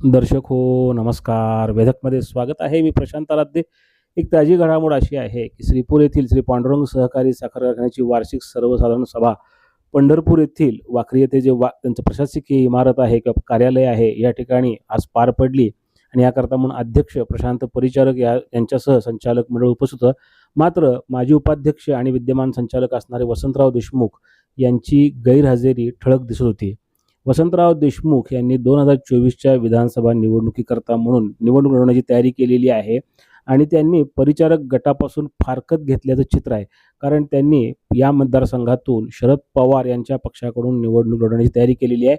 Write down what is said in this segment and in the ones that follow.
दर्शक हो नमस्कार. वेधकमध्ये स्वागत आहे. मी प्रशांत आराध्य. एक ताजी घडामोड अशी आहे की श्रीपूर येथील श्री पांडुरंग सहकारी साखर कारखान्याची वार्षिक सर्वसाधारण सभा पंढरपूर येथील वाखरी येथे जे वा त्यांचं प्रशासकीय इमारत आहे किंवा कार्यालय आहे या ठिकाणी आज पार पडली आणि याकरता म्हणून अध्यक्ष प्रशांत परिचारक या यांच्यासह संचालक मंडळ उपस्थित होतं. मात्र माजी उपाध्यक्ष आणि विद्यमान संचालक असणारे वसंतराव देशमुख यांची गैरहजेरी ठळक दिसत होती. वसंतराव देशमुख यांनी दोन हजार चोवीसच्या विधानसभा निवडणुकीकरता म्हणून निवडणूक लढवण्याची तयारी केलेली आहे. आणि त्यांनी परिचारक गटापासून फारकत घेतल्याचं चित्र आहे. कारण त्यांनी या मतदारसंघातून शरद पवार यांच्या पक्षाकडून निवडणूक लढवण्याची तयारी केलेली आहे.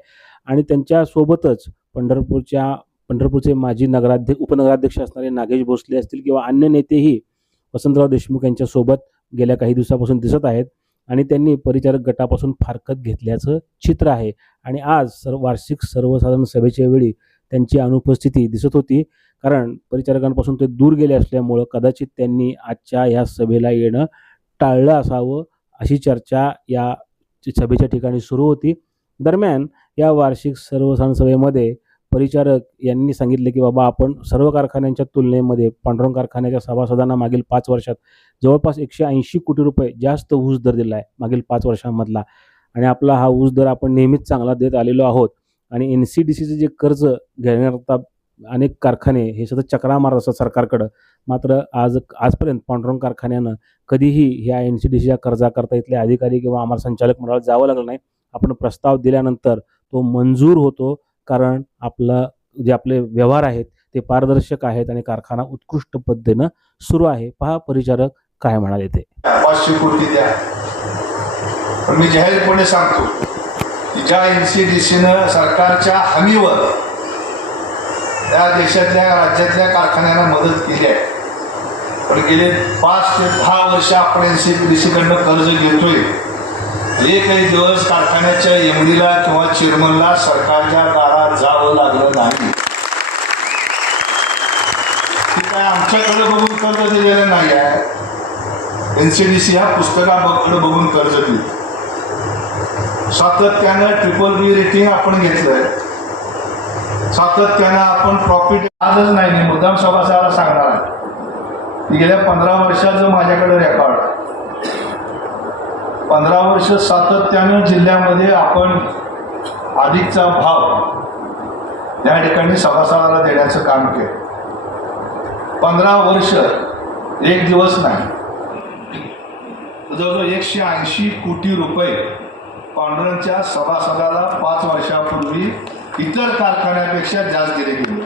आणि त्यांच्यासोबतच पंढरपूरच्या पंढरपूरचे माजी नगराध्यक्ष उपनगराध्यक्ष असणारे नागेश भोसले असतील किंवा अन्य नेतेही वसंतराव देशमुख यांच्यासोबत गेल्या काही दिवसापासून दिसत आहेत. आणि त्यांनी परिचारक गटापासून फारकत घेतल्याचं चित्र आहे. आणि आज सर्व वार्षिक सर्वसाधारण सभेच्या वेळी त्यांची अनुपस्थिती दिसत होती. कारण परिचारकांपासून ते दूर गेले असल्यामुळं कदाचित त्यांनी आजच्या ह्या सभेला येणं टाळलं असावं अशी चर्चा या सभेच्या ठिकाणी सुरू होती. दरम्यान या वार्षिक सर्वसाधारण सभेमध्ये परिचारक यांनी सांगितले की बाबा आपण सर्व कारखान्यांच्या तुलनेमध्ये पांडुरंग कारखान्याच्या सभासदांना मागील पाच वर्षात जवळपास एकशे ऐंशी कोटी रुपये जास्त ऊस दर दिला आहे मागील पाच वर्षांमधला. आणि आपला हा ऊस दर आपण नेहमीच चांगला देत आलेलो आहोत. आणि एन सी डी सीचं जे कर्ज घेण्याकरता अनेक कारखाने हे सतत चक्रा मारत असतात सरकारकडं. मात्र आज आजपर्यंत पांडुरंग कारखान्यानं कधीही ह्या एन सी डी सीच्या कर्जाकरता इथले अधिकारी किंवा आम्हाला संचालक मंडळाला जावं लागलं नाही. आपण प्रस्ताव दिल्यानंतर तो मंजूर होतो कारण आपलं जे आपले व्यवहार आहेत ते पारदर्शक आहेत आणि कारखाना उत्कृष्ट पद्धतीनं सुरू आहे. पहा परिचारक काय म्हणाले ते. पाचशे कोटी द्या. पण मी जाहीरपणे सांगतो की ज्या एन सी डी सीनं सरकारच्या हमीवर त्या देशातल्या राज्यातल्या कारखान्यांना मदत केली आहे. पण गेले पाच ते दहा वर्ष आपण एन सी डी सीकडनं कर्ज घेतोय. एकही दिवस कारखान्याच्या एमडीला किंवा चेअरमनला सरकारच्या दारात जावं लागलं नाही. ते काय आमच्याकडे बघून कर्ज दिलेलं नाही आहे. एन सी डी सी ह्या पुस्तकाकडे बघून कर्ज दिलं सातत्यानं ट्रिपल बी रेटिंग आपण घेतलंय. सातत्यानं आपण प्रॉफिट आजच नाही मी मुद्दाम सभासदाला सांगणार आहे. गेल्या पंधरा वर्षाचं माझ्याकडे रेकॉर्ड. पंधरा वर्ष सातत्यानं जिल्ह्यामध्ये आपण अधिकचा भाव या ठिकाणी सभासदाला देण्याचं काम केलं. पंधरा वर्ष एक दिवस नाही. जवळजवळ एकशे ऐंशी कोटी रुपये पांडुरंगच्या सभासदाला पाच वर्षापूर्वी इतर कारखान्यापेक्षा जास्त दिले गेले.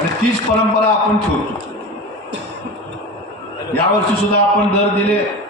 आणि तीच परंपरा आपण ठेवतो. यावर्षी सुद्धा आपण दर दिले.